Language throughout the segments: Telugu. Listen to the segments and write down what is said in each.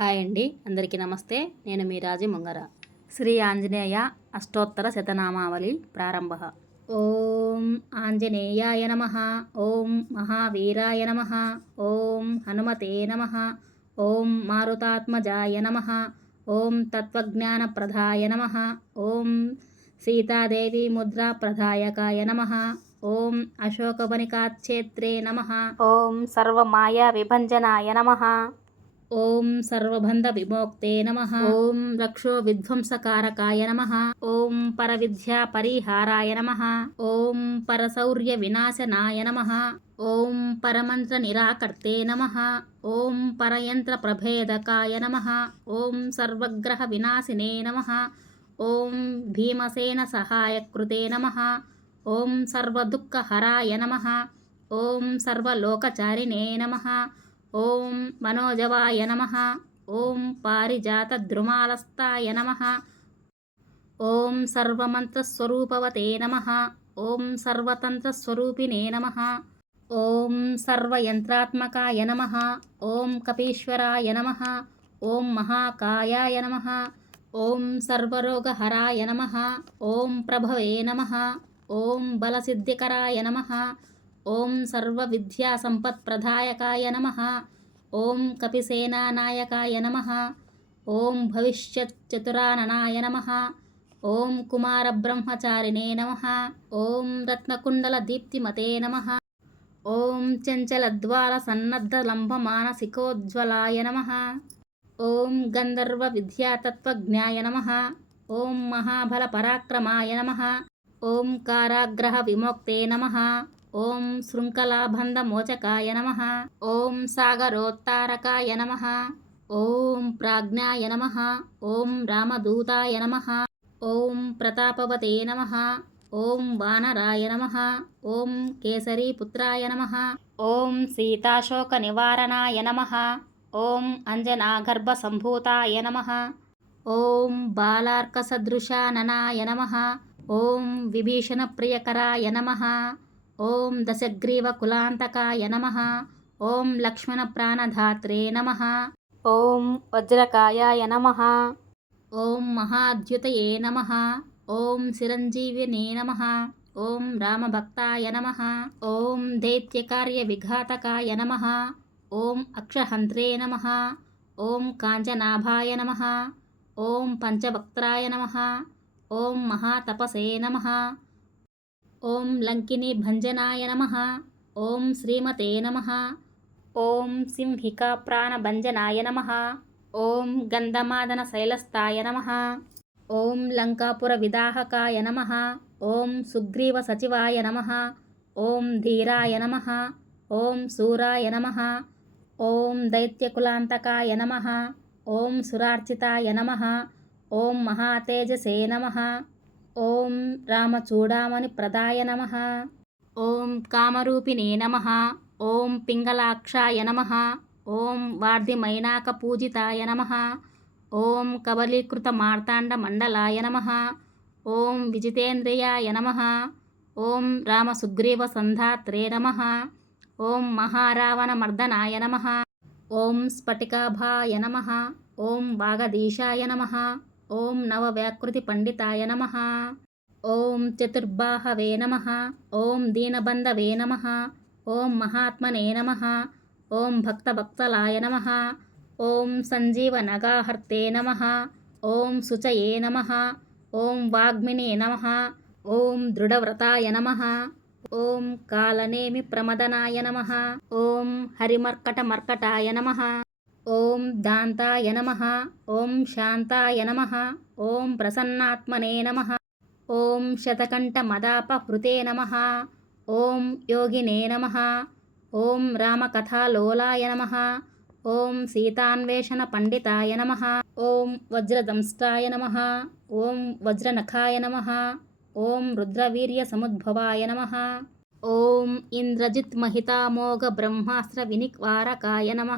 హాయ్ అండి. అందరికీ నమస్తే. నేను మీ రాజీ ముంగర. శ్రీ ఆంజనేయ అష్టోత్తర శతనామావళి ప్రారంభ. ఓం ఆంజనేయాయ నమ. ఓం మహావీరాయ నమ. ఓం హనుమతే నమ. ఓం మారుతాత్మజాయ నమ. ఓం తత్వజ్ఞానప్రదాయ నమ. ఓం సీతాదేవి ముద్రాప్రదాయకాయ నమ. ఓం అశోకవనికాక్షేత్రే నమ. ఓం సర్వమాయా విభంజనాయ నమ. ఓం సర్వబంధ విమోక్తే నమ. ఓం రక్షో విధ్వంసకారకాయ నమ. ఓం పరవిద్యా పరిహారాయ నమ. ఓం పరశౌర్య వినాశనాయ నమ. ఓం పరమంత్ర నిరాకర్తే నమ. ఓం పరయంత్ర ప్రభేదకాయ నమ. ఓం సర్వగ్రహ వినాశినే నమ. ఓం భీమసేన సహాయకృతే నమ. ఓం సర్వదుఃఖహరాయ నమ. ఓం సర్వలోకచారిణే నమ. ఓం మనోజవాయ నమ. ఓం పారిజాతద్రుమాలస్తాయ నమ. ఓం సర్వమంత్రస్వరూపవతే నమ. ఓం సర్వతంత్రస్వరూపిణే నమ. ఓం సర్వయంత్రాత్మకాయ నమ. ఓం కపీశ్వరాయ నమ. ఓం మహాకాయాయ నమ. ఓం సర్వరోగహరాయ నమ. ఓం ప్రభవే నమ. ఓం బలసిద్ధికరాయ నమ. ఓం సర్వ విద్యా సర్వవిద్యాసంపత్ప్రదాయకాయ నమ. ఓం కపిసేనానాయకాయ నమ. ఓం భవిష్యచ్చతురాననాయ నమ. ఓం కుమారబ్రహ్మచారిణే నమ. ఓం రత్నకుండల దీప్తిమతే నమ. ఓం చంచలద్వార చంచలద్వారసన్నద్ధలంబమానసికోజ్వలాయ నమ. ఓం గంధర్వ విద్యాతత్వజ్ఞాయ నమ. ఓం మహాబల పరాక్రమాయ నమ. ఓం కారాగ్రహ విమోక్తే నమ. ఓం శృంఖలాబంధమోచకాయ నమ ఓం సాగరోత్తారకాయ నమ ఓం ప్రాజ్ఞాయ నమ ఓం రామదూతాయ నమ ఓం ప్రతాపవతే నమ ఓం వానరాయ నమ ఓం కేసరీపుత్రాయ నమ ఓం సీతాశోక నివారణాయ నమ ఓం అంజనాగర్భసంభూతాయ నమ ఓం బాలార్కసదృశాననాయ నమ ఓం విభీషణప్రియకరాయ నమ ఓం దశగ్రీవకులాంతకాయ నమ ఓం లక్ష్మణప్రాణధాత్రే నమ ఓం వజ్రకాయాయ నమ ఓం మహాద్యుతయే నమ ఓం చిరంజీవినే నమ ఓం రామభక్తాయ నమ ఓం దైత్యకార్యవిఘాతకాయ నమ ఓం అక్షహంత్రే నమ ఓం కాంచనాభాయ నమ ఓం పంచవక్త్రాయ నమ ఓం మహాతపసే నమ ఓం లంకిని భంజనాయ నమ ఓం శ్రీమతే నమ ఓం సింహికా ప్రాణభంజనాయ నమ ఓం గంధమాదన శైలస్థాయ నమ ఓం లంకాపుర విదాహకాయ నమ ఓం సుగ్రీవ సచివాయ నమ ఓం ధీరాయ నమ ఓం శూరాయ నమ ఓం దైత్యకులాంతకాయ నమ ఓం సురార్చితాయ నమ ఓం మహాతేజసే నమ ఓం రామచూడామణి ప్రదాయ నమ. ఓం కామరూపిణే నమ. ఓం పింగళాక్షాయ నమ. ఓం వార్ధిమైనాక పూజితాయ నమ. ఓం కబలీకృత మార్తాండ మండలాయ నమ. ఓం విజితేంద్రియాయ నమ. ఓం రామసుగ్రీవ సంధాత్రే నమ. ఓం మహారావణ మర్దనాయ నమ. ఓం స్ఫటికాభాయ నమ. ఓం వాగదీశాయ నమ. ఓం నవవ్యాకృతి పండితాయ నమ ఓం చతుర్బాహవే నమ ఓం దీనబంధవే నమ ఓం మహాత్మనే నమ ఓం భక్తభక్తలాయ నమ ఓం సంజీవనగాహర్తే నమ ఓం శుచయే నమ ఓం వాగ్మినే నమ ఓం దృఢవ్రతాయ నమ ఓం కాలనేమి ప్రమదనాయ నమ ఓం హరిమర్కటమర్కటాయ నమ ఓం దాంతాయ నమ. ఓం శాంతాయ నమ. ఓం ప్రసన్నాత్మనే నమ. ఓం శతకంఠమదాపహృతే నమ. ఓం యోగినే నమ. ఓం రామకథాలోలాయ నమ. ఓం సీతాన్వేషణ పండితాయ నమ. ఓం వజ్రదంష్టాయ నమ. ఓం వజ్రనఖాయ నమ. ఓం రుద్రవీర్య సముద్భవాయ నమ. ఓం ఇంద్రజిత్ మహితామోఘ బ్రహ్మాస్త్ర వినిక్వారకాయ నమ.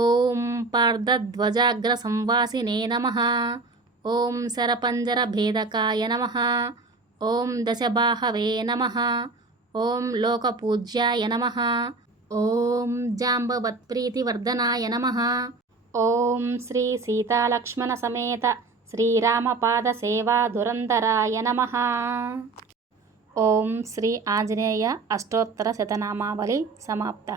ఓం పార్దధ్వజాగ్ర సంవాసినే నమ. ఓం శరపంజర భేదకాయ నమ. ఓం దశబాహవే నమ. ఓం లోకపూజ్యాయ నమ. ఓం జాంబవత్ప్రీతివర్ధనాయ నమ. ఓం శ్రీ సీతాలక్ష్మణ సమేత శ్రీరామపాద దురంధరాయ నమ. ఓం శ్రీ ఆంజనేయ అష్టోత్తర శతనామావళి సమాప్త.